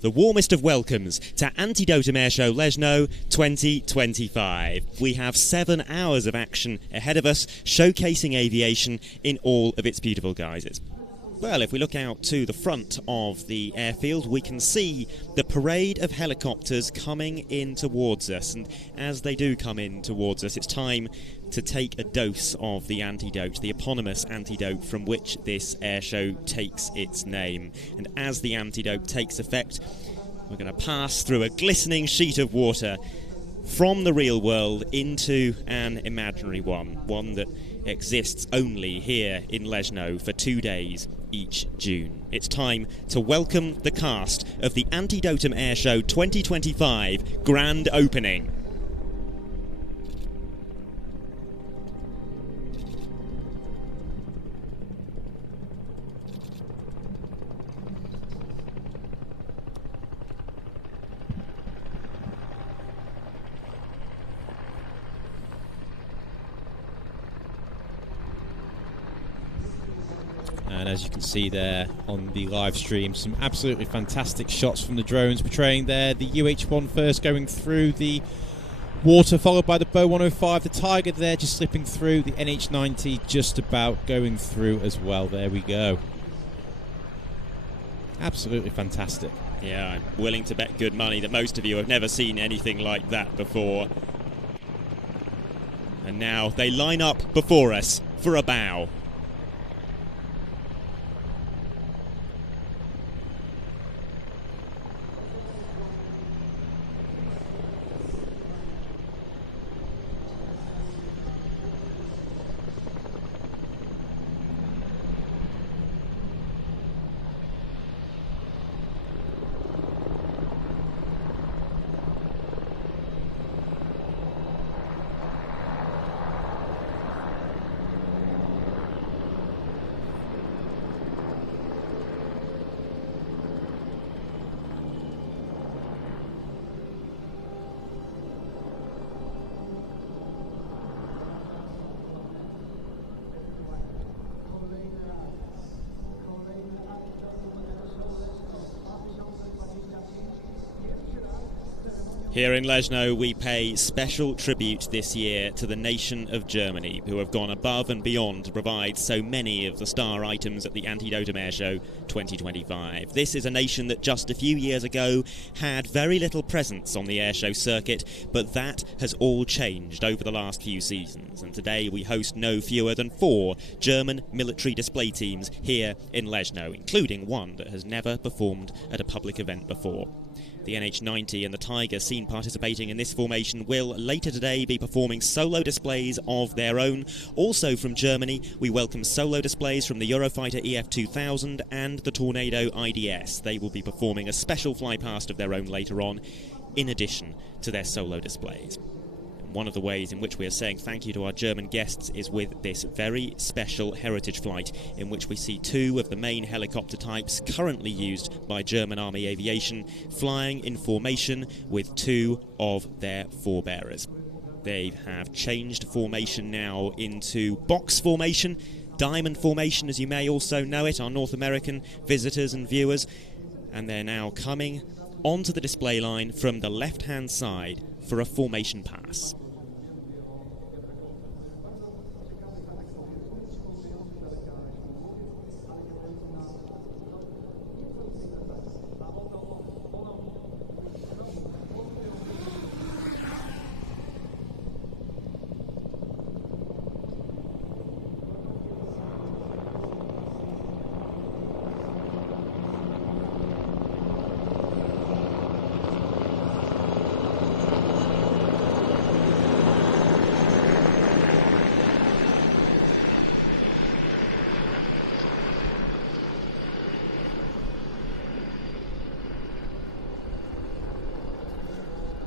the warmest of welcomes to Antidotum Airshow Leszno 2025. We have 7 hours of action ahead of us, showcasing aviation in all of its beautiful guises. Well, if we look out to the front of the airfield, we can see the parade of helicopters coming in towards us. And as they do come in towards us, it's time to take a dose of the antidote, the eponymous antidote from which this airshow takes its name. And as the antidote takes effect, we're going to pass through a glistening sheet of water from the real world into an imaginary one that exists only here in Leszno for 2 days each June. It's time to welcome the cast of the Antidotum Airshow 2025 grand opening. And as you can see there on the live stream, some absolutely fantastic shots from the drones portraying there the UH1 first going through the water, followed by the Bo105, the Tiger there just slipping through, the NH90 just about going through as well. There we go. Absolutely fantastic. Yeah, I'm willing to bet good money that most of you have never seen anything like that before. And now they line up before us for a bow. Here in Leszno, we pay special tribute this year to the nation of Germany, who have gone above and beyond to provide so many of the star items at the Antidotum Airshow 2025. This is a nation that just a few years ago had very little presence on the airshow circuit, but that has all changed over the last few seasons. And today we host no fewer than 4 German military display teams here in Leszno, including one that has never performed at a public event before. The NH90 and the Tiger seen participating in this formation will later today be performing solo displays of their own. Also from Germany, we welcome solo displays from the Eurofighter EF2000 and the Tornado IDS. They will be performing a special flypast of their own later on, in addition to their solo displays. One of the ways in which we are saying thank you to our German guests is with this very special heritage flight, in which we see 2 of the main helicopter types currently used by German Army aviation flying in formation with 2 of their forebearers. They have changed formation now into box formation, diamond formation as you may also know it, our North American visitors and viewers, and they're now coming onto the display line from the left-hand side for a formation pass.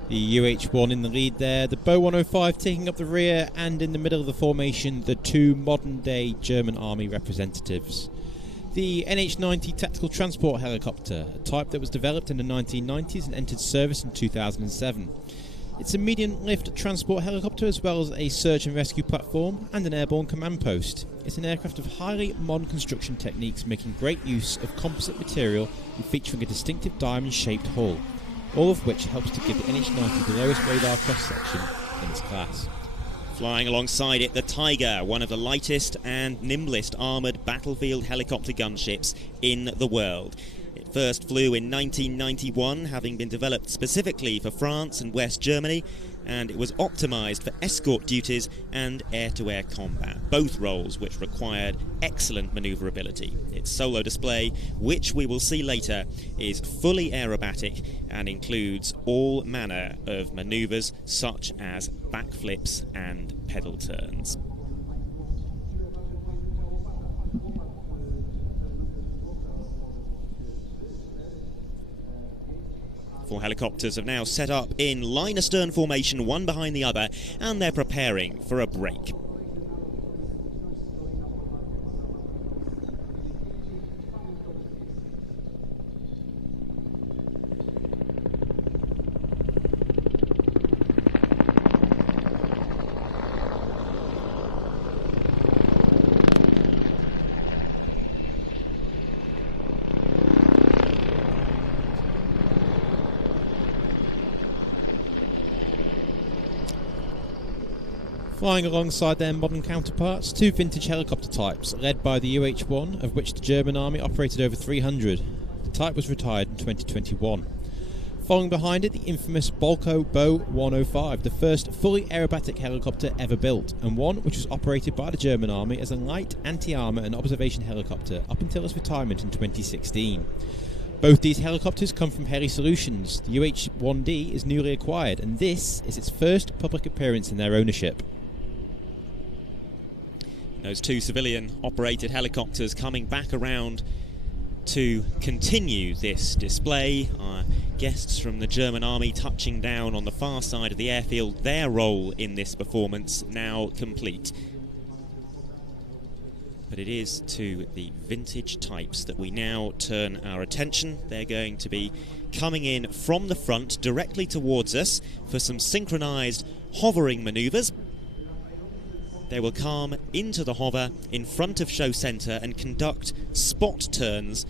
The UH1 in the lead there, the Bo105 taking up the rear, and in the middle of the formation, the 2 modern-day German Army representatives. The NH90 tactical transport helicopter, a type that was developed in the 1990s and entered service in 2007. It's a medium-lift transport helicopter as well as a search and rescue platform and an airborne command post. It's an aircraft of highly modern construction techniques, making great use of composite material and featuring a distinctive diamond-shaped hull, all of which helps to give the NH-90 the lowest radar cross-section in its class. Flying alongside it, the Tiger, one of the lightest and nimblest armoured battlefield helicopter gunships in the world. It first flew in 1991, having been developed specifically for France and West Germany, and it was optimised for escort duties and air-to-air combat, both roles which required excellent manoeuvrability. Its solo display, which we will see later, is fully aerobatic and includes all manner of manoeuvres such as backflips and pedal turns. Four helicopters have now set up in line astern formation, one behind the other, and they're preparing for a break. Flying alongside their modern counterparts, two vintage helicopter types, led by the UH1, of which the German army operated over 300. The type was retired in 2021. Following behind it, the infamous Bolkow Bo105, the first fully aerobatic helicopter ever built, and one which was operated by the German army as a light anti-armour and observation helicopter up until its retirement in 2016. Both these helicopters come from Heli Solutions. The UH1D is newly acquired, and this is its first public appearance in their ownership. Those two civilian-operated helicopters coming back around to continue this display. Our guests from the German army touching down on the far side of the airfield, their role in this performance now complete. But it is to the vintage types that we now turn our attention. They're going to be coming in from the front directly towards us for some synchronized hovering maneuvers. They will come into the hover in front of show centre and conduct spot turns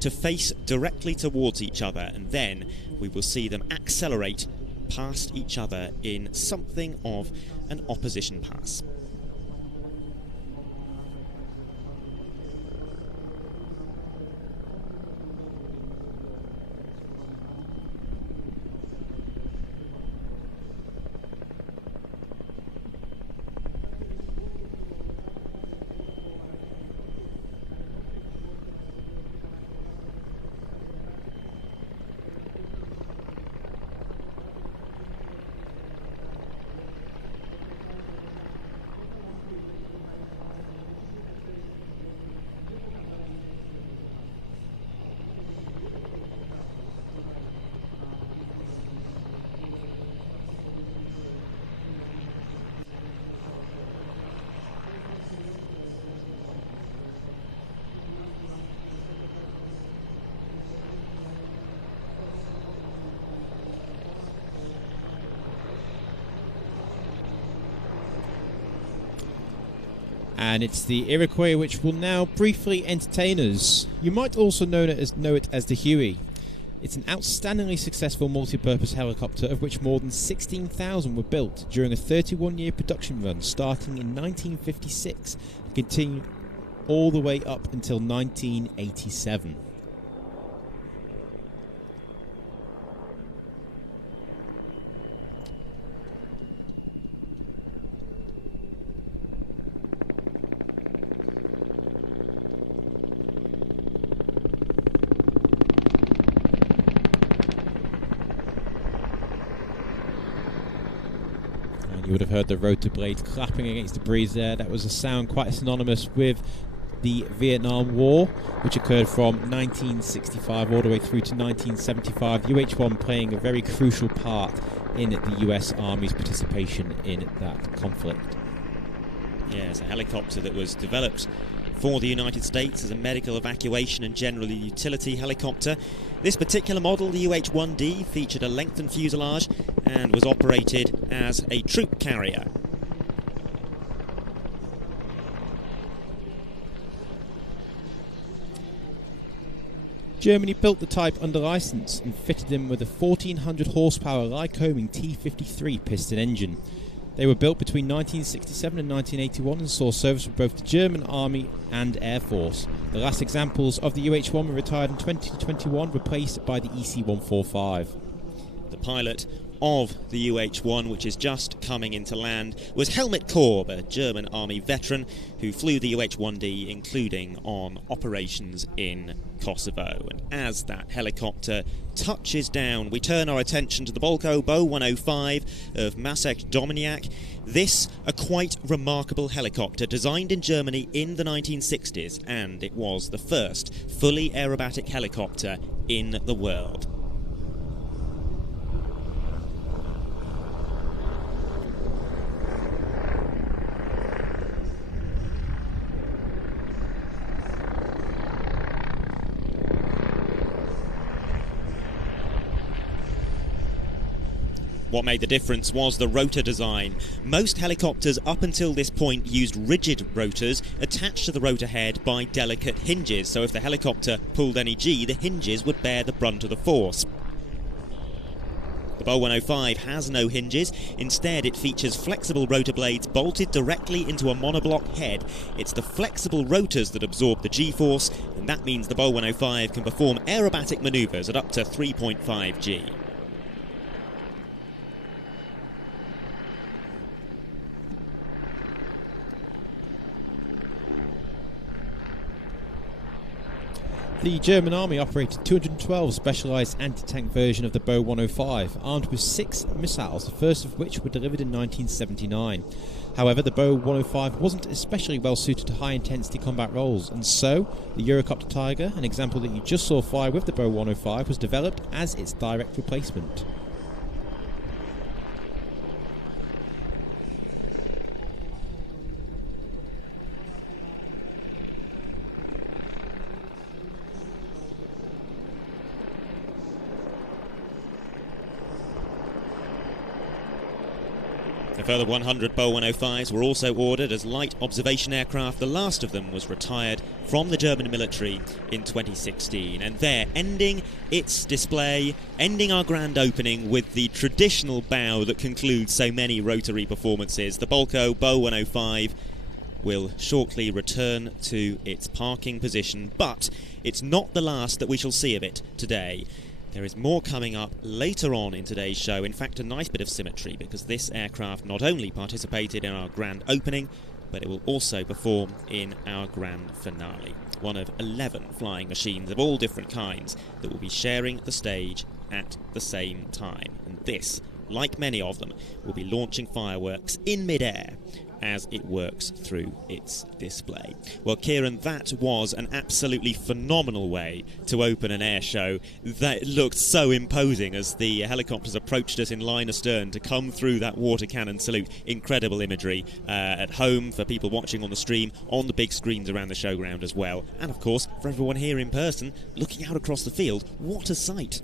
to face directly towards each other, and then we will see them accelerate past each other in something of an opposition pass. And it's the Iroquois which will now briefly entertain us. You might also know it as the Huey. It's an outstandingly successful multi-purpose helicopter, of which more than 16,000 were built during a 31-year production run starting in 1956 and continuing all the way up until 1987. You would have heard the rotor blades clapping against the breeze there. That was a sound quite synonymous with the Vietnam War, which occurred from 1965 all the way through to 1975. UH-1 playing a very crucial part in the US Army's participation in that conflict. Yeah, it's a helicopter that was developed for the United States as a medical evacuation and general utility helicopter. This particular model, the UH1D, featured a lengthened fuselage and was operated as a troop carrier. Germany built the type under licence and fitted them with a 1400 horsepower Lycoming T53 piston engine. They were built between 1967 and 1981 and saw service with both the German Army and Air Force. The last examples of the UH-1 were retired in 2021, replaced by the EC-145. The pilot of the UH-1, which is just coming into land, was Helmut Korb, a German Army veteran who flew the UH-1D, including on operations in Kosovo. And as that helicopter touches down, we turn our attention to the Bolkow Bo105 of Maciej Dominiak. This, a quite remarkable helicopter designed in Germany in the 1960s, and it was the first fully aerobatic helicopter in the world. What made the difference was the rotor design. Most helicopters up until this point used rigid rotors attached to the rotor head by delicate hinges, so if the helicopter pulled any G, the hinges would bear the brunt of the force. The Bo105 has no hinges. Instead, it features flexible rotor blades bolted directly into a monoblock head. It's the flexible rotors that absorb the G-force, and that means the Bo105 can perform aerobatic manoeuvres at up to 3.5 G. The German Army operated 212 specialised anti-tank version of the Bo105, armed with 6 missiles, the first of which were delivered in 1979. However, the Bo105 wasn't especially well suited to high-intensity combat roles, and so the Eurocopter Tiger, an example that you just saw fly with the Bo105, was developed as its direct replacement. A further 100 Bo105s were also ordered as light observation aircraft. The last of them was retired from the German military in 2016. And there, ending its display, ending our grand opening with the traditional bow that concludes so many rotary performances, the Bolkow Bo105 will shortly return to its parking position. But it's not the last that we shall see of it today. There is more coming up later on in today's show. In fact, a nice bit of symmetry, because this aircraft not only participated in our grand opening, but it will also perform in our grand finale. One of 11 flying machines of all different kinds that will be sharing the stage at the same time. And this, like many of them, will be launching fireworks in mid-air as it works through its display. Well, Kieran, that was an absolutely phenomenal way to open an air show that looked so imposing as the helicopters approached us in line astern to come through that water cannon salute. Incredible imagery at home for people watching on the stream, on the big screens around the showground as well, and of course for everyone here in person looking out across the field. What a sight!